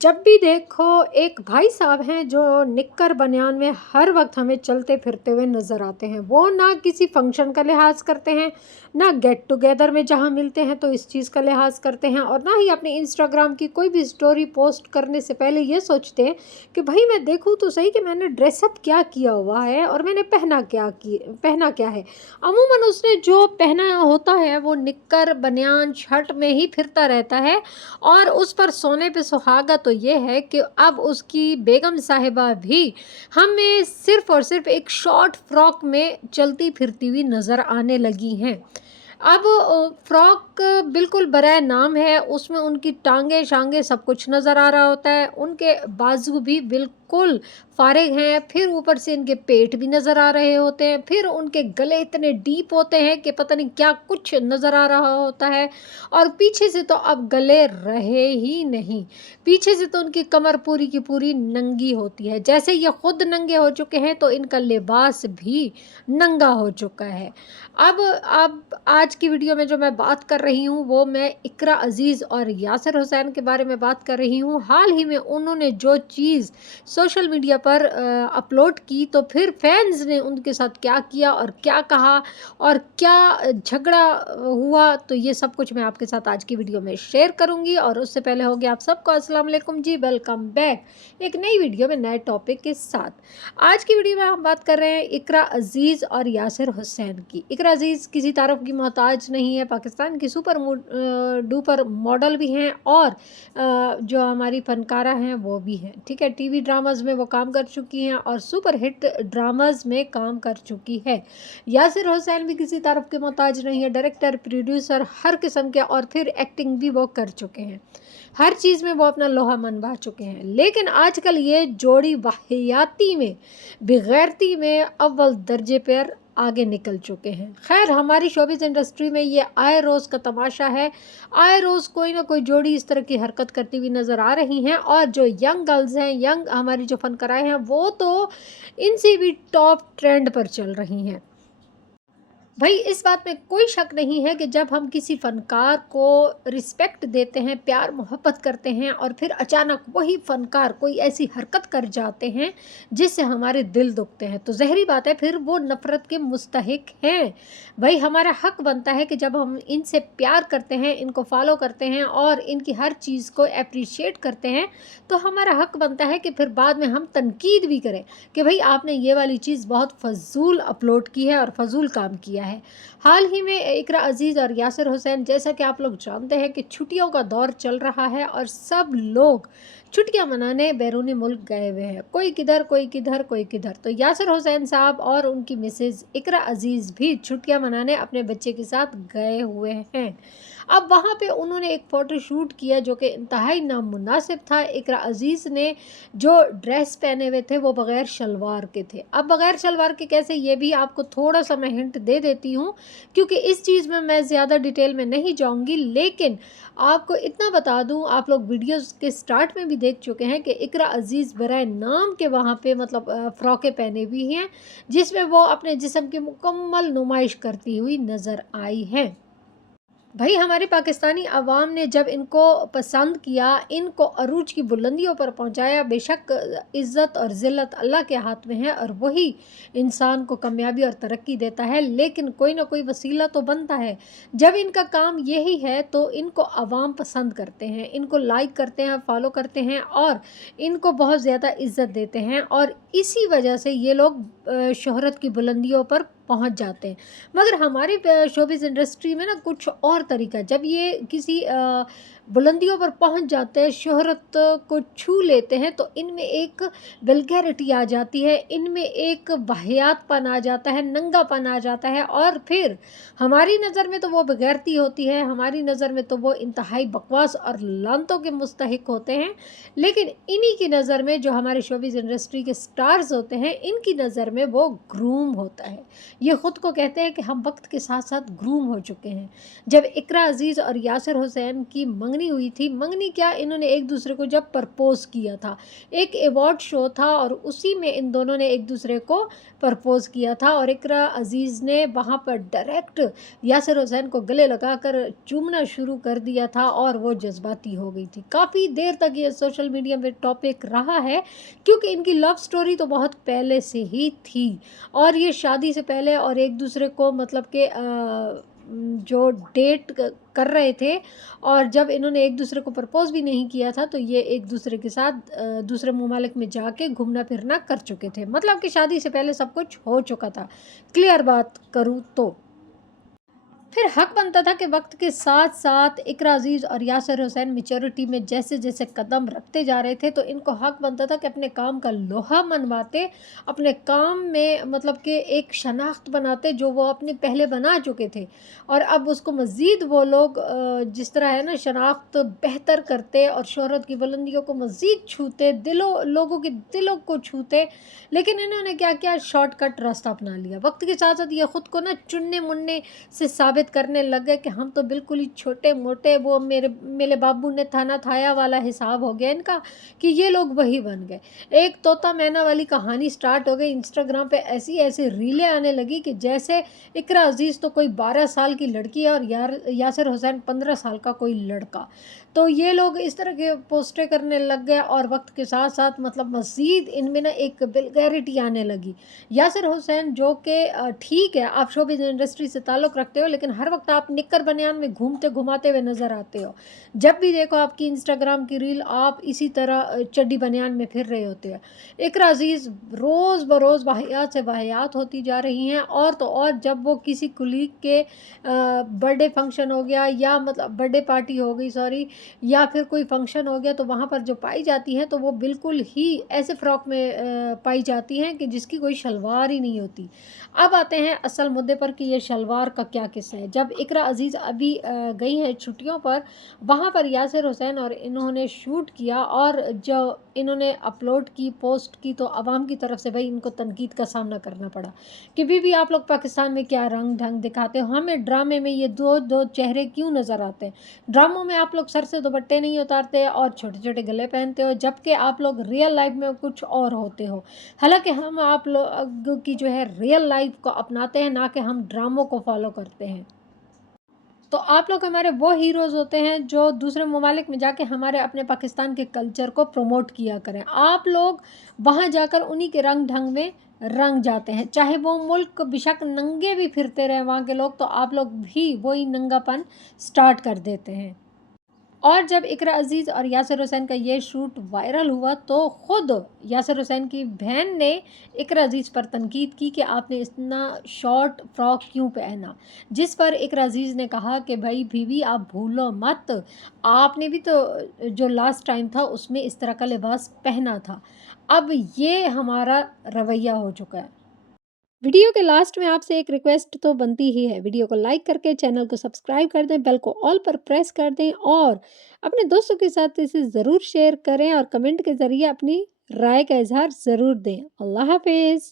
जब भी देखो एक भाई साहब हैं जो निक्कर बनियान में हर वक्त हमें चलते फिरते हुए नज़र आते हैं। वो ना किसी फंक्शन का लिहाज करते हैं, ना गेट टुगेदर में जहाँ मिलते हैं तो इस चीज़ का लिहाज करते हैं, और ना ही अपने इंस्टाग्राम की कोई भी स्टोरी पोस्ट करने से पहले ये सोचते हैं कि भाई मैं देखूँ तो सही कि मैंने ड्रेसअप क्या किया हुआ है और मैंने पहना क्या है। अमूमन उसने जो पहना होता है वो निक्कर बनियान शर्ट में ही फिरता रहता है, और उस पर सोने पे सुहागा तो ये है कि अब उसकी बेगम साहिबा भी हमें सिर्फ़ और सिर्फ एक शॉर्ट फ्रॉक में चलती फिरती हुई नज़र आने लगी हैं। अब फ्रॉक बिल्कुल बराए नाम है, उसमें उनकी टाँगें शाँगें सब कुछ नज़र आ रहा होता है, उनके बाजू भी बिल्कुल फ़ारिग हैं, फिर ऊपर से इनके पेट भी नज़र आ रहे होते हैं, फिर उनके गले इतने डीप होते हैं कि पता नहीं क्या कुछ नज़र आ रहा होता है, और पीछे से तो अब गले रहे ही नहीं। पीछे से तो उनकी कमर पूरी की पूरी नंगी होती है, जैसे ये खुद नंगे हो चुके हैं तो इनका लिबास भी नंगा हो चुका है। अब आज की वीडियो में जो मैं बात कर रही हूँ वो मैं इकरा अज़ीज़ और यासिर हुसैन के बारे में बात कर रही हूँ। हाल ही में उन्होंने जो चीज़ सोशल मीडिया पर अपलोड की तो फिर फैंस ने उनके साथ क्या किया और क्या कहा और क्या झगड़ा हुआ, तो ये सब कुछ मैं आपके साथ आज की वीडियो में शेयर करूँगी। और उससे पहले हो गया आप सबको अस्सलाम वालेकुम जी, वेलकम बैक एक नई वीडियो में नए टॉपिक के साथ। आज की वीडियो में हम बात कर रहे हैं इकरा अज़ीज़ और यासिर हुसैन की। इकरा अज़ीज़ किसी तारीफ़ की मोहताज नहीं है, पाकिस्तान की डुपर मॉडल भी हैं, और जो हमारी फ़नकारा हैं वो भी हैं, ठीक है। टीवी ड्रामाज़ में वो काम कर चुकी हैं और सुपर हिट ड्रामाज़ में काम कर चुकी है। यासिर हुसैन भी किसी तारीफ़ के मोहताज नहीं है, डायरेक्टर, प्रोड्यूसर हर किस्म के, और फिर एक्टिंग भी वो कर चुके हैं। हर चीज़ में वो अपना लोहा मनवा चुके हैं। लेकिन आजकल ये जोड़ी वाहियाती में, बेगैरती में अव्वल दर्जे पर आगे निकल चुके हैं। खैर, हमारी शोबिज़ इंडस्ट्री में ये आए रोज़ का तमाशा है। आए रोज़ कोई ना कोई जोड़ी इस तरह की हरकत करती हुई नज़र आ रही हैं, और जो यंग गर्ल्स हैं, यंग हमारी जो फ़नकाराएँ हैं, वो तो इनसे भी टॉप ट्रेंड पर चल रही हैं। भाई इस बात में कोई शक नहीं है कि जब हम किसी फ़नकार को रिस्पेक्ट देते हैं, प्यार मोहब्बत करते हैं, और फिर अचानक वही फ़नकार कोई ऐसी हरकत कर जाते हैं जिससे हमारे दिल दुखते हैं, तो ज़ाहिरी बात है फिर वो नफ़रत के मुस्तहिक हैं। भाई हमारा हक़ बनता है कि जब हम इनसे प्यार करते हैं, इनको फॉलो करते हैं और इनकी हर चीज़ को एप्रिशिएट करते हैं, तो हमारा हक़ बनता है कि फिर बाद में हम तनकीद भी करें कि भाई आपने ये वाली चीज़ बहुत फ़ज़ूल अपलोड की है और फ़ज़ूल काम किया है। हाल ही में इकरा अज़ीज़ और यासिर हुसैन, जैसा कि आप लोग जानते हैं कि छुट्टियों का दौर चल रहा है और सब लोग छुट्टियां मनाने बैरूनी मुल्क गए हुए हैं, कोई किधर कोई किधर कोई किधर। तो यासिर हुसैन साहब और उनकी मिसेज़ इकरा अज़ीज़ भी छुट्टियां मनाने अपने बच्चे के साथ गए हुए हैं। अब वहाँ पे उन्होंने एक फ़ोटो शूट किया जो कि इंतहाई नामुनासिब था। इकरा अज़ीज़ ने जो ड्रेस पहने हुए थे वो बग़ैर शलवार के थे। अब बग़ैर शलवार के कैसे, ये भी आपको थोड़ा सा मैं हिंट दे देती हूँ, क्योंकि इस चीज़ में मैं ज़्यादा डिटेल में नहीं जाऊँगी, लेकिन आपको इतना बता दूँ, आप लोग वीडियोज़ के स्टार्ट में भी देख चुके हैं कि इकरा अज़ीज़ बराए नाम के वहाँ पे मतलब फ़्रॉकें पहने हुई हैं, जिसमें वो अपने जिस्म की मुकम्मल नुमाइश करती हुई नज़र आई हैं। भाई हमारे पाकिस्तानी अवाम ने जब इनको पसंद किया, इनको अरूज की बुलंदियों पर पहुंचाया। बेशक इज़्ज़त और ज़िल्लत अल्लाह के हाथ में है और वही इंसान को कामयाबी और तरक्की देता है, लेकिन कोई ना कोई वसीला तो बनता है। जब इनका काम यही है तो इनको अवाम पसंद करते हैं, इनको लाइक करते हैं, फॉलो करते हैं और इनको बहुत ज़्यादा इज़्ज़त देते हैं, और इसी वजह से ये लोग शोहरत की बुलंदियों पर पहुंच जाते हैं। मगर हमारे शोबिज़ इंडस्ट्री में ना कुछ और तरीका है। जब ये किसी बुलंदियों पर पहुंच जाते हैं, शोहरत को छू लेते हैं, तो इनमें एक वल्गैरिटी आ जाती है, इनमें एक वाहियातपन आ जाता है, नंगापन आ जाता है, और फिर हमारी नज़र में तो वो बेगैरती होती है, हमारी नज़र में तो वो इंतहाई बकवास और लानतों के मुस्तहिक होते हैं। लेकिन इन्हीं की नज़र में, जो हमारे शोबिज़ इंडस्ट्री के स्टार्स होते हैं, इनकी नज़र में वो ग्रूम होता है। ये ख़ुद को कहते हैं कि हम वक्त के साथ साथ ग्रूम हो चुके हैं। जब इकरा अज़ीज़ और यासिर हुसैन की मंगनी मंगनी हुई थी। मंगनी क्या, इन्होंने एक दूसरे को जब प्रपोज किया था, एक अवार्ड शो था और उसी में इन दोनों ने एक दूसरे को प्रपोज किया था और इकरा अजीज़ ने वहाँ पर डायरेक्ट यासिर हुसैन को गले लगाकर चूमना शुरू कर दिया था और वो जज्बाती हो गई थी। काफ़ी देर तक ये सोशल मीडिया में टॉपिक रहा है क्योंकि इनकी लव स्टोरी तो बहुत पहले से ही थी और ये शादी से पहले और एक दूसरे को मतलब कि जो डेट कर रहे थे और जब इन्होंने एक दूसरे को प्रपोज भी नहीं किया था तो ये एक दूसरे के साथ दूसरे ममालिक में जाके घूमना फिरना कर चुके थे, मतलब कि शादी से पहले सब कुछ हो चुका था। क्लियर बात करूँ तो फिर हक बनता था कि वक्त के साथ साथ इकरा अजीज़ और यासिर हुसैन मेच्योरिटी में जैसे जैसे कदम रखते जा रहे थे तो इनको हक बनता था कि अपने काम का लोहा मनवाते, अपने काम में मतलब कि एक शनाख्त बनाते जो वो अपने पहले बना चुके थे और अब उसको मज़ीद वो लोग जिस तरह है ना शनाख्त बेहतर करते और शोहरत की बुलंदियों को मज़ीद छूते, लोगों के दिलों को छूते। लेकिन इन्होंने क्या किया, शॉर्टकट रास्ता अपना लिया। वक्त के साथ साथ ये ख़ुद को ना चुनने मुनने से साबित करने लग गए कि हम तो बिल्कुल ही छोटे मोटे, वो मेरे बाबू ने थाना थाया वाला हिसाब हो गया इनका कि ये लोग वही बन गए। एक तोता मैना वाली कहानी स्टार्ट हो गई। इंस्टाग्राम पे ऐसी ऐसी रीलें आने लगी कि जैसे इकरा अजीज़ तो कोई 12 साल की लड़की है और यासिर हुसैन 15 साल का कोई लड़का। तो ये लोग इस तरह के पोस्टें करने लग गए और वक्त के साथ साथ मतलब मज़ीद इनमें ना एक वल्गैरिटी आने लगी। यासिर हुसैन जो कि ठीक है, आप शोबिज़ इंडस्ट्री से ताल्लुक़ रखते हो लेकिन हर वक्त आप निक्कर बनियान में घूमते घुमाते हुए नज़र आते हो। जब भी देखो आपकी इंस्टाग्राम की रील आप इसी तरह चड्डी बनियान में फिर रहे होते हो। इकरा अजीज़ रोज़ बरोज़ वाहियात से वाहियात होती जा रही हैं और तो और जब वो किसी कुलीग के बर्थडे फंक्शन हो गया या मतलब बर्थडे पार्टी हो गई सॉरी, या फिर कोई फंक्शन हो गया तो वहाँ पर जो पाई जाती हैं तो वो बिल्कुल ही ऐसे फ़्रॉक में पाई जाती हैं कि जिसकी कोई शलवार ही नहीं होती। अब आते हैं असल मुद्दे पर कि ये शलवार का क्या किस्सा है। जब इकरा अजीज़ अभी गई हैं छुट्टियों पर, वहाँ पर यासिर हुसैन और इन्होंने शूट किया और जो इन्होंने अपलोड की, पोस्ट की तो आवाम की तरफ से भाई इनको तनकीद का सामना करना पड़ा कि बीबी आप लोग पाकिस्तान में क्या रंग ढंग दिखाते हो, हमें ड्रामे में ये दो दो चेहरे क्यों नज़र आते हैं, ड्रामों में आप लोग सर से दुपट्टे नहीं उतारते और छोटे छोटे गले पहनते हो जबकि आप लोग रियल लाइफ में कुछ और होते हो। हालांकि हम आप लोग की जो है रियल लाइफ को अपनाते हैं, ना कि हम ड्रामों को फॉलो करते हैं। तो आप लोग हमारे वो हीरोज़ होते हैं जो दूसरे ममालिक में जाके हमारे अपने पाकिस्तान के कल्चर को प्रमोट किया करें। आप लोग वहाँ जाकर उन्हीं के रंग ढंग में रंग जाते हैं, चाहे वो मुल्क बेशक नंगे भी फिरते रहे वहाँ के लोग, तो आप लोग भी वही नंगापन स्टार्ट कर देते हैं। और जब इकरा अजीज़ और यासिर हुसैन का ये शूट वायरल हुआ तो ख़ुद यासिर हुसैन की बहन ने इकरा अजीज़ पर तनकीद की कि आपने इतना शॉर्ट फ्रॉक क्यों पहना, जिस पर इकरा अजीज़ ने कहा कि भाई बीवी आप भूलो मत, आपने भी तो जो लास्ट टाइम था उसमें इस तरह का लिबास पहना था। अब ये हमारा रवैया हो चुका है। वीडियो के लास्ट में आपसे एक रिक्वेस्ट तो बनती ही है, वीडियो को लाइक करके चैनल को सब्सक्राइब कर दें, बेल को ऑल पर प्रेस कर दें और अपने दोस्तों के साथ इसे ज़रूर शेयर करें और कमेंट के ज़रिए अपनी राय का इजहार ज़रूर दें। अल्लाह हाफिज़।